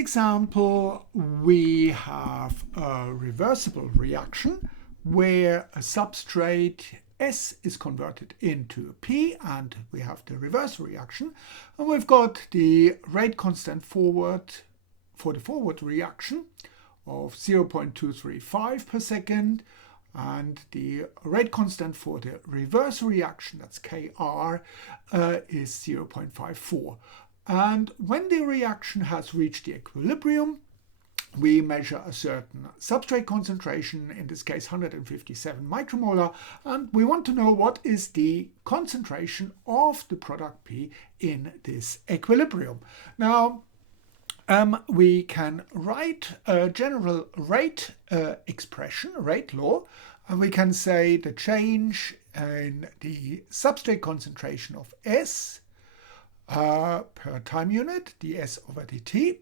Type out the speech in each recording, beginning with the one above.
Example, we have a reversible reaction where a substrate S is converted into P, and we have the reverse reaction, and we've got the rate constant forward for the forward reaction of 0.235 per second, and the rate constant for the reverse reaction, that's Kr, is 0.54. And when the reaction has reached the equilibrium, we measure a certain substrate concentration, in this case 157 micromolar, and we want to know what is the concentration of the product P in this equilibrium. Now, we can write a general rate expression, rate law, and we can say the change in the substrate concentration of S per time unit, ds over dt.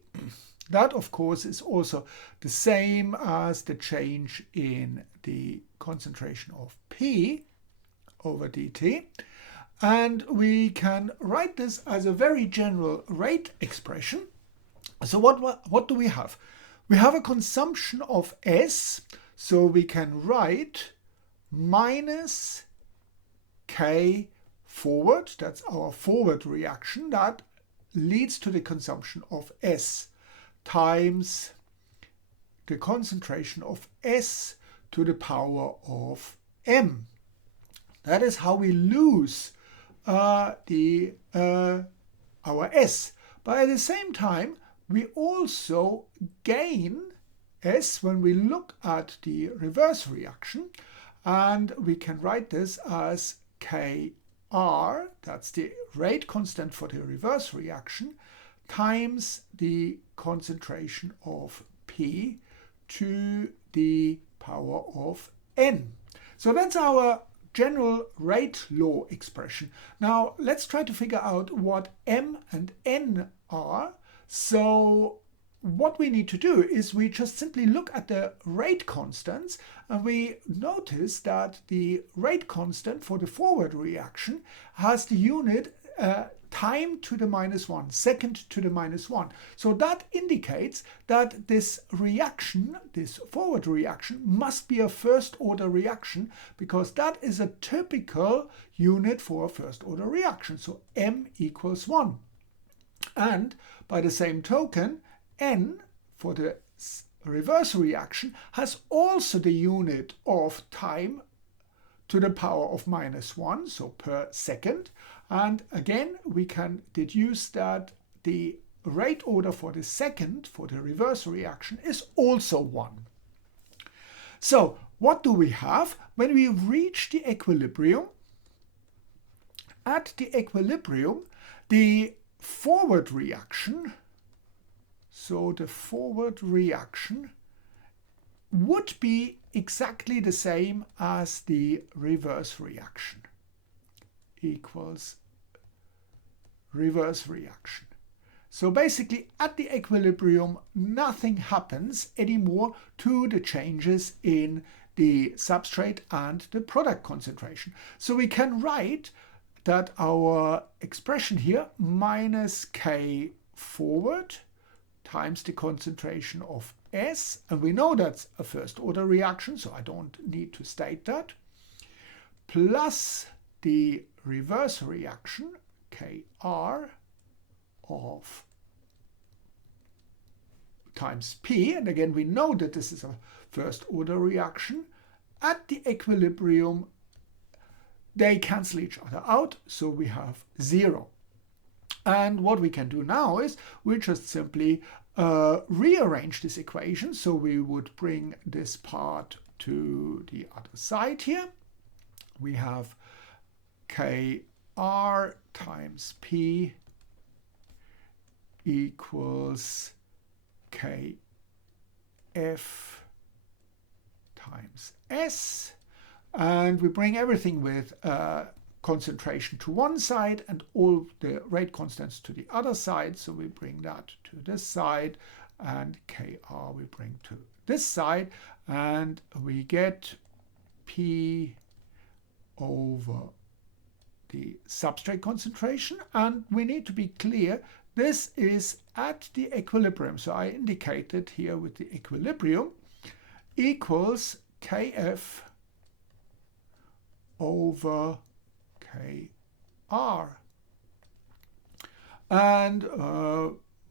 That, of course, is also the same as the change in the concentration of P over dt. And we can write this as a very general rate expression. So what do we have? We have a consumption of S, so we can write minus K forward, that's our forward reaction, that leads to the consumption of S, times the concentration of S to the power of M. That is how we lose our S. But at the same time, we also gain S when we look at the reverse reaction, and we can write this as Kr, that's the rate constant for the reverse reaction, times the concentration of P to the power of N. So that's our general rate law expression. Now let's try to figure out what M and N are. So what we need to do is we just simply look at the rate constants, and we notice that the rate constant for the forward reaction has the unit time to the -1, second to the -1. So that indicates that this reaction, this forward reaction, must be a first order reaction, because that is a typical unit for a first order reaction. So M equals 1. And by the same token, N for the reverse reaction has also the unit of time to the power of -1, so per second. And again, we can deduce that the rate order for the second, for the reverse reaction, is also 1. So what do we have when we reach the equilibrium? At the equilibrium, the forward reaction, so the forward reaction would be exactly the same as the reverse reaction, equals reverse reaction. So basically at the equilibrium, nothing happens anymore to the changes in the substrate and the product concentration. So we can write that our expression here, minus K forward times the concentration of S, and we know that's a first order reaction, so I don't need to state that, plus the reverse reaction, Kr of times P, and again we know that this is a first order reaction. At the equilibrium, they cancel each other out, so we have 0. And what we can do now is we just simply rearrange this equation. So we would bring this part to the other side here. We have Kr times P equals Kf times S. And we bring everything with concentration to one side and all the rate constants to the other side. So we bring that to this side, and Kr we bring to this side, and we get P over the substrate concentration. And we need to be clear, this is at the equilibrium, so I indicated here with the equilibrium, equals Kf over Kr. And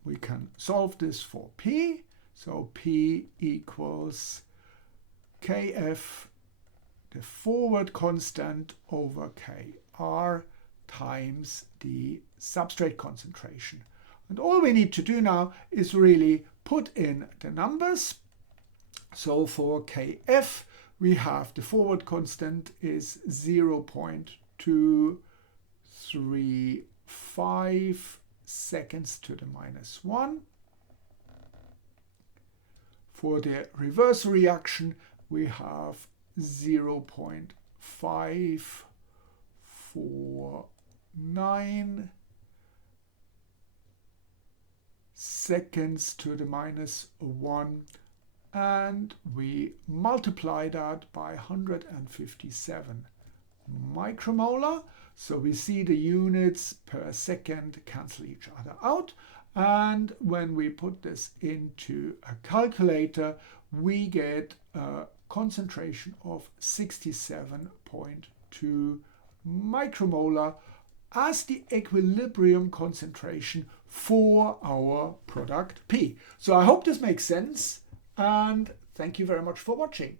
we can solve this for P. So P equals Kf, the forward constant, over Kr times the substrate concentration. And all we need to do now is really put in the numbers. So for Kf, we have the forward constant is 0.235 seconds to the minus 1. For the reverse reaction, we have 0.549 seconds to the minus 1, and we multiply that by 157 micromolar. So we see the units per second cancel each other out, and when we put this into a calculator, we get a concentration of 67.2 micromolar as the equilibrium concentration for our product P. So I hope this makes sense, and thank you very much for watching.